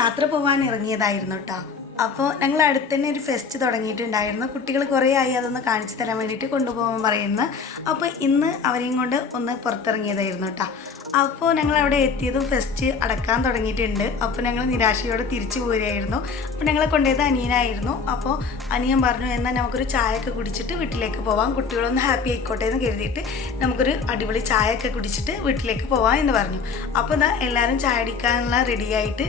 യാത്ര പോകാൻ ഇറങ്ങിയതായിരുന്നു കേട്ടോ. അപ്പോൾ ഞങ്ങൾ അടുത്ത് തന്നെ ഒരു ഫെസ്റ്റ് തുടങ്ങിയിട്ടുണ്ടായിരുന്നു. കുട്ടികൾ കുറേ ആയി അതൊന്ന് കാണിച്ചു തരാൻ വേണ്ടിയിട്ട് കൊണ്ടുപോകാൻ പറയുന്നു. അപ്പോൾ ഇന്ന് അവരെയും കൊണ്ട് ഒന്ന് പുറത്തിറങ്ങിയതായിരുന്നു കേട്ടോ. അപ്പോൾ ഞങ്ങൾ അവിടെ എത്തിയതും ഫെസ്റ്റ് അടക്കാൻ തുടങ്ങിയിട്ടുണ്ട്. അപ്പോൾ ഞങ്ങൾ നിരാശയോടെ തിരിച്ചു പോരുകയായിരുന്നു. അപ്പോൾ ഞങ്ങളെ കൊണ്ടുപോയത് അനിയനായിരുന്നു. അപ്പോൾ അനിയൻ പറഞ്ഞു, എന്നാൽ നമുക്കൊരു ചായയൊക്കെ കുടിച്ചിട്ട് വീട്ടിലേക്ക് പോവാം, കുട്ടികളൊന്ന് ഹാപ്പി ആയിക്കോട്ടെ എന്ന് കരുതിയിട്ട് നമുക്കൊരു അടിപൊളി ചായയൊക്കെ കുടിച്ചിട്ട് വീട്ടിലേക്ക് പോവാം എന്ന് പറഞ്ഞു. അപ്പോൾ ഇതാ എല്ലാവരും ചായ അടിക്കാനുള്ള റെഡിയായിട്ട്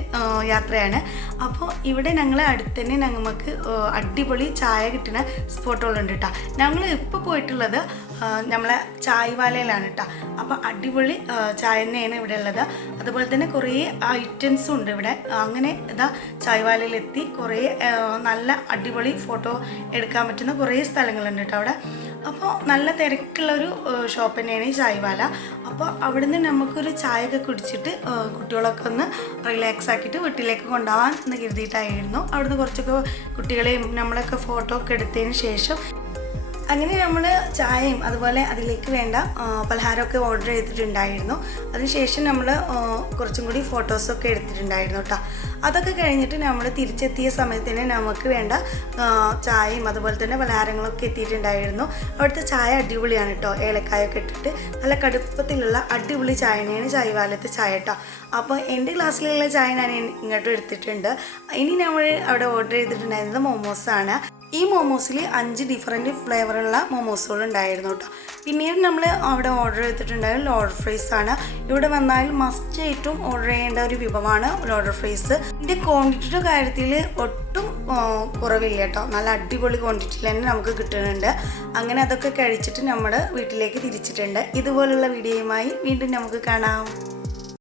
യാത്രയാണ്. അപ്പോൾ ഇവിടെ ഞങ്ങളെ അടുത്ത് തന്നെ നമുക്ക് അടിപൊളി ചായ കിട്ടുന്ന സ്പോട്ടുകളുണ്ട് കേട്ടോ. ഞങ്ങൾ ഇപ്പോൾ പോയിട്ടുള്ളത് നമ്മളെ ചായവാലയിലാണ് കേട്ടോ. അപ്പോൾ അടിപൊളി ചായ തന്നെയാണ് ഇവിടെ ഉള്ളത്. അതുപോലെ തന്നെ കുറേ ഐറ്റംസും ഉണ്ട് ഇവിടെ. അങ്ങനെ ഇതാ ചായവാലയിലെത്തി കുറേ നല്ല അടിപൊളി ഫോട്ടോ എടുക്കാൻ പറ്റുന്ന കുറേ സ്ഥലങ്ങളുണ്ട് കേട്ടോ അവിടെ. അപ്പോൾ നല്ല തിരക്കുള്ളൊരു ഷോപ്പ് തന്നെയാണ് ഈ ചായവാല. അപ്പോൾ അവിടുന്ന് നമുക്കൊരു ചായയൊക്കെ കുടിച്ചിട്ട് കുട്ടികളൊക്കെ ഒന്ന് റിലാക്സ് ആക്കിയിട്ട് വീട്ടിലേക്ക് കൊണ്ടുപോകാൻ എന്ന് കരുതിയിട്ടായിരുന്നു. അവിടുന്ന് കുറച്ചൊക്കെ കുട്ടികളെയും നമ്മളൊക്കെ ഫോട്ടോ ഒക്കെ എടുത്തതിന് ശേഷം അങ്ങനെ നമ്മൾ ചായയും അതുപോലെ അതിലേക്ക് വേണ്ട പലഹാരമൊക്കെ ഓർഡർ ചെയ്തിട്ടുണ്ടായിരുന്നു. അതിനുശേഷം നമ്മൾ കുറച്ചും കൂടി ഫോട്ടോസൊക്കെ എടുത്തിട്ടുണ്ടായിരുന്നു കേട്ടോ. അതൊക്കെ കഴിഞ്ഞിട്ട് നമ്മൾ തിരിച്ചെത്തിയ സമയത്ത് തന്നെ നമുക്ക് വേണ്ട ചായയും അതുപോലെ തന്നെ പലഹാരങ്ങളൊക്കെ എത്തിയിട്ടുണ്ടായിരുന്നു. അവിടുത്തെ ചായ അടിപൊളിയാണ് കേട്ടോ. ഏലക്കായൊക്കെ ഇട്ടിട്ട് നല്ല കടുപ്പത്തിലുള്ള അടിപൊളി ചായ തന്നെയാണ് ചായവാലത്തെ ചായ കേട്ടോ. അപ്പോൾ എൻ്റെ ഗ്ലാസ്സിലുള്ള ചായ ഞാൻ ഇങ്ങോട്ടും എടുത്തിട്ടുണ്ട്. ഇനി നമ്മൾ അവിടെ ഓർഡർ ചെയ്തിട്ടുണ്ടായിരുന്നത് മോമോസാണ്. ഈ മോമോസിൽ 5 ഡിഫറെൻറ്റ് ഫ്ലേവറുള്ള മോമോസുകൾ ഉണ്ടായിരുന്നു കേട്ടോ. പിന്നീട് നമ്മൾ അവിടെ ഓർഡർ ചെയ്തിട്ടുണ്ടായത് ലോഡർ ഫ്രൈസ് ആണ്. ഇവിടെ വന്നാൽ മസ്റ്റ് ആയിട്ടും ഓർഡർ ചെയ്യേണ്ട ഒരു വിഭവമാണ് ലോഡർ ഫ്രൈസ്. ഇതിൻ്റെ ക്വാണ്ടിറ്റിയുടെ കാര്യത്തിൽ ഒട്ടും കുറവില്ല കേട്ടോ. നല്ല അടിപൊളി ക്വാണ്ടിറ്റിയിൽ തന്നെ നമുക്ക് കിട്ടുന്നുണ്ട്. അങ്ങനെ അതൊക്കെ കഴിച്ചിട്ട് നമ്മൾ വീട്ടിലേക്ക് തിരിച്ചിട്ടുണ്ട്. ഇതുപോലുള്ള വീഡിയോയുമായി വീണ്ടും നമുക്ക് കാണാം.